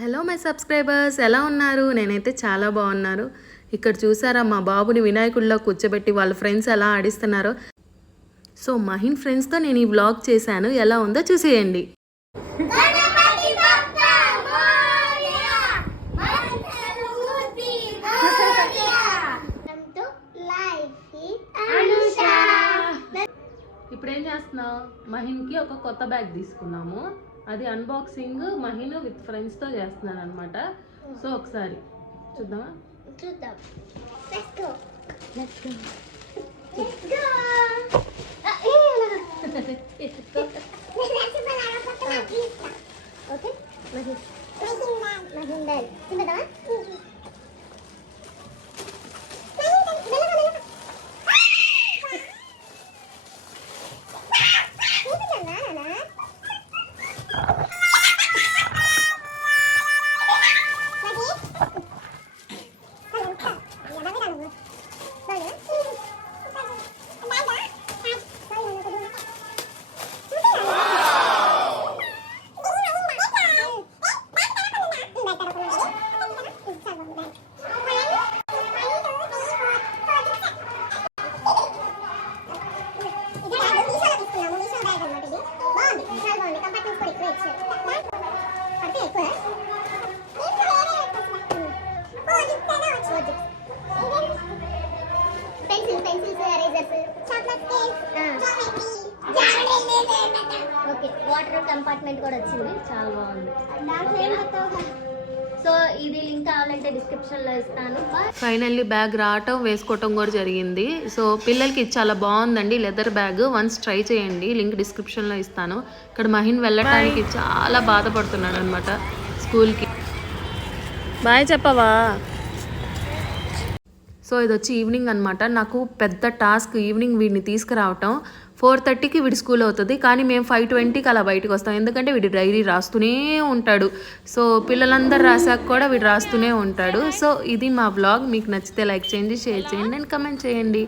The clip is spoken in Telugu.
హలో మై సబ్స్క్రైబర్స్, ఎలా ఉన్నారు? నేనైతే చాలా బాగున్నాను. ఇక్కడ చూసారా మా బాబుని వినాయకుడిలో కూర్చోబెట్టి వాళ్ళ ఫ్రెండ్స్ ఎలా ఆడిస్తున్నారో. సో మహిన్ ఫ్రెండ్స్తో నేను ఈ వ్లాగ్ చేశాను. ఎలా ఉందో చూసేయండి. ఇప్పుడు ఏం చేస్తున్నావు? మహిన్కి ఒక కొత్త బ్యాగ్ తీసుకున్నాము. అది అన్బాక్సింగ్ మహిన్ విత్ ఫ్రెండ్స్తో చేస్తున్నాను అనమాట. సో ఒకసారి చూద్దామా? చూద్దాం. Let's go. Let's go. Okay Mahin bag చూద్దామా? ఓకే, వాటర్ కంపార్ట్మెంట్ కూడా వచ్చింది, చాలా బాగుంది. సో ఇది లింక్ కావాలంటే డిస్క్రిప్షన్లో ఇస్తాను. ఫైనల్లీ బ్యాగ్ రావటం వేసుకోవటం కూడా జరిగింది. సో పిల్లలకి చాలా బాగుందండి లెదర్ బ్యాగ్. వన్స్ ట్రై చేయండి, లింక్ డిస్క్రిప్షన్లో ఇస్తాను. ఇక్కడ మహిన్ వెళ్ళటానికి చాలా బాధపడుతున్నాడు అనమాట స్కూల్కి. బాయ్ చెప్పవా? సో ఇది వచ్చి ఈవినింగ్ అనమాట. నాకు పెద్ద టాస్క్ ఈవినింగ్ వీడిని తీసుకురావటం. 4:30కి వీడి స్కూల్ అవుతుంది, కానీ మేము 5:20కి అలా బయటకు వస్తాం. ఎందుకంటే వీడి డైరీ రాస్తూనే ఉంటాడు. సో పిల్లలందరూ రాసాక కూడా వీడు రాస్తూనే ఉంటాడు. సో ఇది మా వ్లాగ్. మీకు నచ్చితే లైక్ చేయండి, షేర్ చేయండి అండ్ కమెంట్ చేయండి.